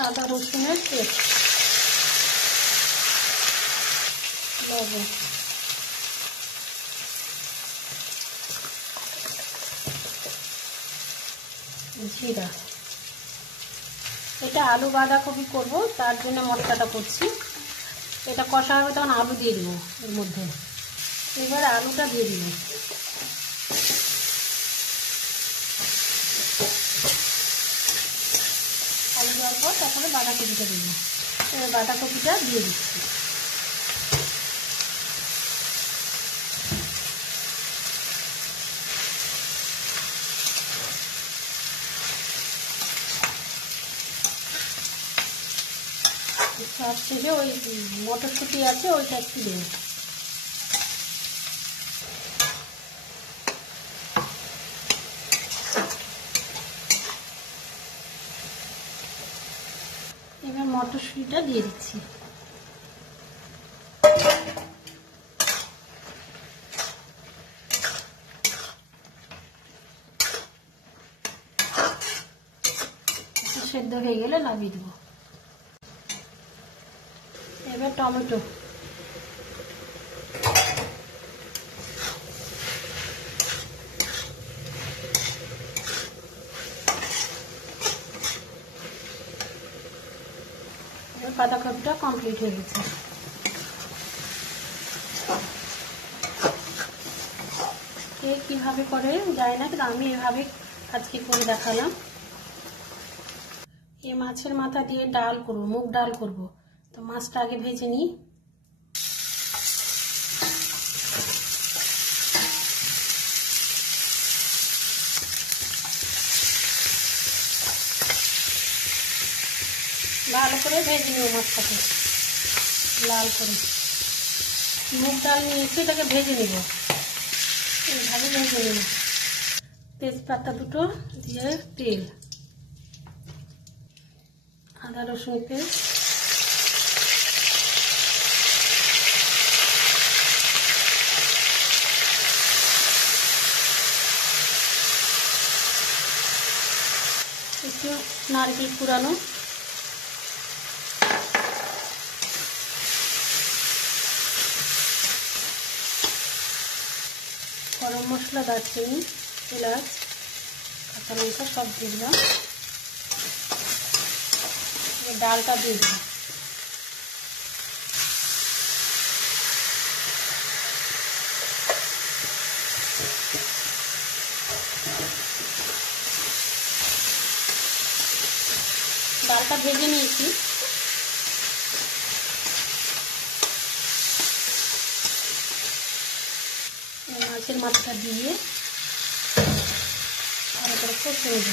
আদা রসুনের পেস্ট, লবণ, জিরা। এটা আলু বাঁধাকপি করব, তার জন্য মশলাটা করছি। এটা কষা হবে তখন আলু দিয়ে দিব এর মধ্যে। এবার আলুটা দিয়ে দিব। আলু দেওয়ার পর তারপরে বাঁধাকপিটা দিব। এবার বাঁধাকপিটা দিয়ে দিচ্ছি। সব শেষে ওই মটরশুঁটি আছে ওইটা একটু দেবো। এবার মটরশুঁটিটা দিয়ে দিচ্ছি। সেদ্ধ হয়ে গেলে নামিয়ে দেবো। এবার টমেটো, বাঁধাকপিটা কমপ্লিট হয়ে গেছে। কে কীভাবে করে যায় না, কিন্তু আমি এভাবে আজকে করে দেখালাম। এই মাছের মাথা দিয়ে ডাল করবো, মুগ ডাল করব। তো মাছটা আগে ভেজে নিই। ভালো করে ভেজে নিব মাছটাকে লাল করে। মুগ ডাল নিয়েছি, এটাকে ভেজে নিব, এইভাবে ভেজে নিব। তেজপাতা দুটো দিয়ে তেল, আদা রসুন পেস্ট, একটু নারকেল কুড়ানো, গরম মশলা, দারচিনি, এলাচ, কাঁচা লঙ্কা সব দিয়ে দিলাম। ডালটা দিয়ে দিলাম। ডালটা ভেজে নিয়েছি। মাছের মাথাটা দিয়ে ভালো করে কষে নেব,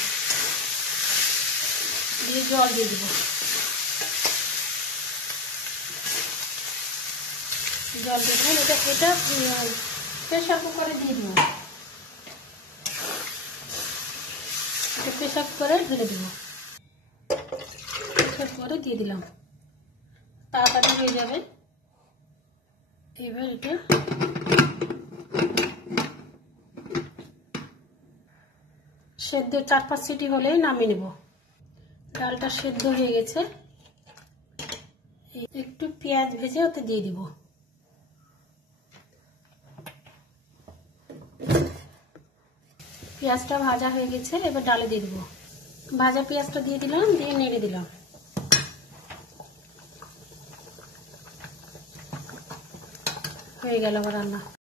দিয়ে জল দিয়ে দেবো। জল দিয়ে দেবেন। এটা প্রেশার কুকারে দিয়ে দেবো। এটা প্রেশার কুকারে ঢেলে দেবো। প্রেশার কুকারে দিয়ে দিলাম, তাড়াতাড়ি হয়ে যাবে। এবার এটা সেদ্ধ 4-5 সিটি হলেই নামিয়ে নেব। ডালটা সেদ্ধ হয়ে গেছে। একটু পেঁয়াজ ভেজে ওতে দিয়ে দিব। পেঁয়াজটা ভাজা হয়ে গেছে, এবার ডালে দিয়ে দিব। ভাজা পেঁয়াজটা দিয়ে দিলাম, দিয়ে নেড়ে দিলাম। হয়ে গেল আমার রান্না।